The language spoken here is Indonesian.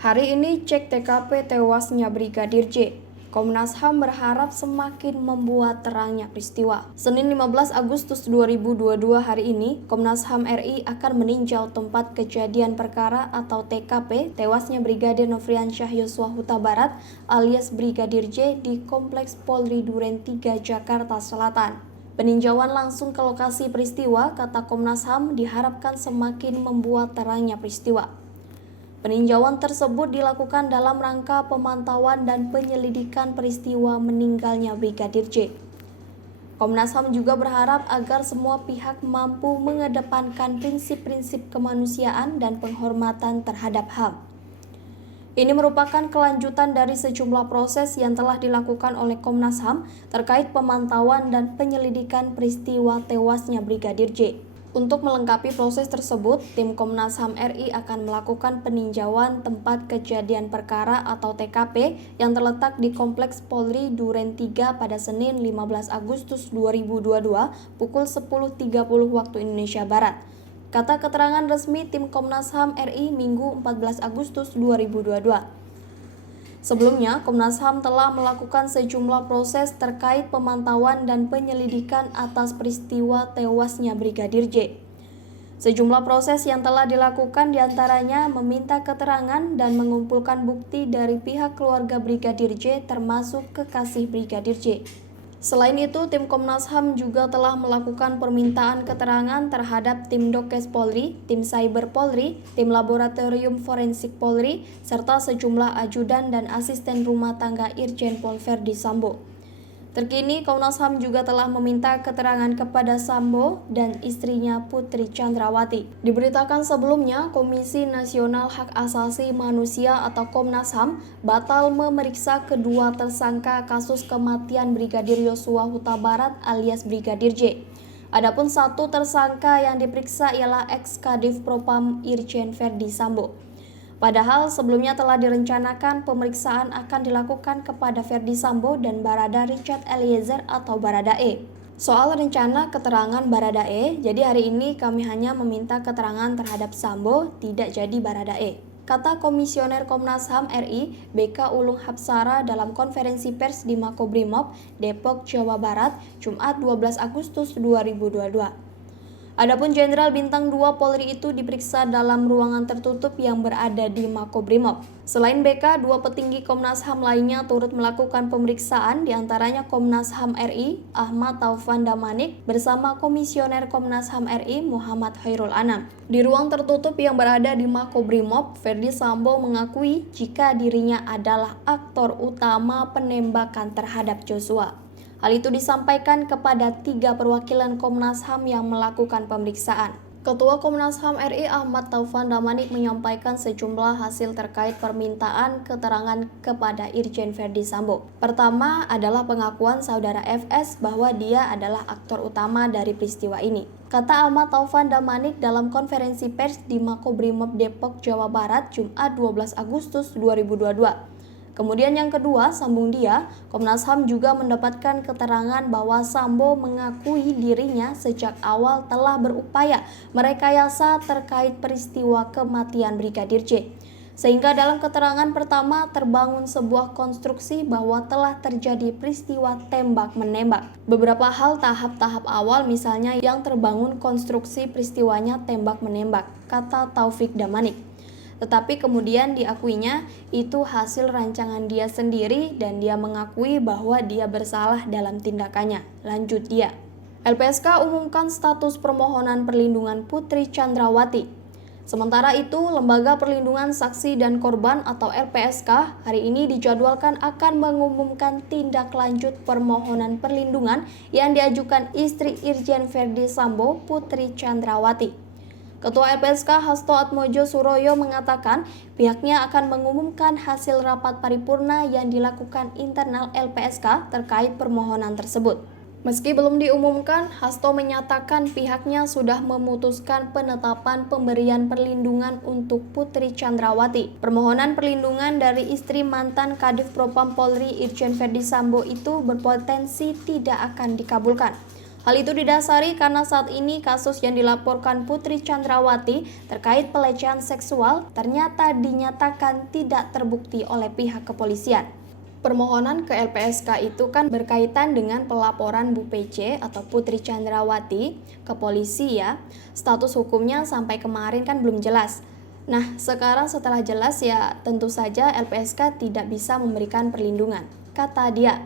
Hari ini cek TKP tewasnya Brigadir J. Komnas HAM berharap semakin membuat terangnya peristiwa. Senin 15 Agustus 2022 hari ini, Komnas HAM RI akan meninjau tempat kejadian perkara atau TKP tewasnya Brigadir Nofriansyah Yosua Huta Barat alias Brigadir J di Kompleks Polri Duren 3 Jakarta Selatan. Peninjauan langsung ke lokasi peristiwa, kata Komnas HAM, diharapkan semakin membuat terangnya peristiwa. Peninjauan tersebut dilakukan dalam rangka pemantauan dan penyelidikan peristiwa meninggalnya Brigadir J. Komnas HAM juga berharap agar semua pihak mampu mengedepankan prinsip-prinsip kemanusiaan dan penghormatan terhadap HAM. Ini merupakan kelanjutan dari sejumlah proses yang telah dilakukan oleh Komnas HAM terkait pemantauan dan penyelidikan peristiwa tewasnya Brigadir J. Untuk melengkapi proses tersebut, tim Komnas HAM RI akan melakukan peninjauan tempat kejadian perkara atau TKP yang terletak di Kompleks Polri Duren 3 pada Senin 15 Agustus 2022 pukul 10.30 waktu Indonesia Barat. Kata keterangan resmi tim Komnas HAM RI Minggu 14 Agustus 2022. Sebelumnya, Komnas HAM telah melakukan sejumlah proses terkait pemantauan dan penyelidikan atas peristiwa tewasnya Brigadir J. Sejumlah proses yang telah dilakukan diantaranya meminta keterangan dan mengumpulkan bukti dari pihak keluarga Brigadir J termasuk kekasih Brigadir J. Selain itu, tim Komnas HAM juga telah melakukan permintaan keterangan terhadap tim Dokes Polri, tim Cyber Polri, tim Laboratorium Forensik Polri, serta sejumlah ajudan dan asisten rumah tangga Irjen Pol Verdi Sambo. Terkini, Komnas HAM juga telah meminta keterangan kepada Sambo dan istrinya Putri Chandrawati. Diberitakan sebelumnya, Komisi Nasional Hak Asasi Manusia atau Komnas HAM batal memeriksa kedua tersangka kasus kematian Brigadir Yosua Huta Barat alias Brigadir J. Adapun satu tersangka yang diperiksa ialah ex-Kadif Propam Irjen Verdi Sambo. Padahal sebelumnya telah direncanakan pemeriksaan akan dilakukan kepada Verdi Sambo dan Barada Richard Eliezer atau Baradae. Soal rencana keterangan Baradae, jadi hari ini kami hanya meminta keterangan terhadap Sambo, tidak jadi Baradae. Kata Komisioner Komnas HAM RI BK Ulung Hapsara dalam konferensi pers di Makobrimob, Depok, Jawa Barat, Jumat 12 Agustus 2022. Adapun Jenderal Bintang 2 Polri itu diperiksa dalam ruangan tertutup yang berada di Makobrimob. Selain BK, dua petinggi Komnas HAM lainnya turut melakukan pemeriksaan, diantaranya Komnas HAM RI Ahmad Taufan Damanik bersama Komisioner Komnas HAM RI Muhammad Khairul Anam. Di ruang tertutup yang berada di Makobrimob, Verdi Sambo mengakui jika dirinya adalah aktor utama penembakan terhadap Joshua. Hal itu disampaikan kepada 3 perwakilan Komnas HAM yang melakukan pemeriksaan. Ketua Komnas HAM RI Ahmad Taufan Damanik menyampaikan sejumlah hasil terkait permintaan keterangan kepada Irjen Verdi Sambo. Pertama adalah pengakuan saudara FS bahwa dia adalah aktor utama dari peristiwa ini. Kata Ahmad Taufan Damanik dalam konferensi pers di Makobrimob Depok, Jawa Barat, Jumat 12 Agustus 2022. Kemudian yang kedua, sambung dia, Komnas HAM juga mendapatkan keterangan bahwa Sambo mengakui dirinya sejak awal telah berupaya merekayasa terkait peristiwa kematian Brigadir J. Sehingga dalam keterangan pertama terbangun sebuah konstruksi bahwa telah terjadi peristiwa tembak-menembak. Beberapa hal tahap-tahap awal misalnya yang terbangun konstruksi peristiwanya tembak-menembak, kata Taufik Damanik. Tetapi kemudian diakuinya itu hasil rancangan dia sendiri dan dia mengakui bahwa dia bersalah dalam tindakannya. Lanjut dia. LPSK umumkan status permohonan perlindungan Putri Chandrawati. Sementara itu, Lembaga Perlindungan Saksi dan Korban atau LPSK hari ini dijadwalkan akan mengumumkan tindak lanjut permohonan perlindungan yang diajukan istri Irjen Verdi Sambo, Putri Chandrawati. Ketua LPSK Hasto Atmojo Suroyo mengatakan pihaknya akan mengumumkan hasil rapat paripurna yang dilakukan internal LPSK terkait permohonan tersebut. Meski belum diumumkan, Hasto menyatakan pihaknya sudah memutuskan penetapan pemberian perlindungan untuk Putri Chandrawati. Permohonan perlindungan dari istri mantan Kadif Propam Polri Irjen Verdi Sambo itu berpotensi tidak akan dikabulkan. Hal itu didasari karena saat ini kasus yang dilaporkan Putri Chandrawati terkait pelecehan seksual ternyata dinyatakan tidak terbukti oleh pihak kepolisian. Permohonan ke LPSK itu kan berkaitan dengan pelaporan Bu PC atau Putri Chandrawati ke polisi ya. Status hukumnya sampai kemarin kan belum jelas. Nah, sekarang setelah jelas ya tentu saja LPSK tidak bisa memberikan perlindungan, kata dia.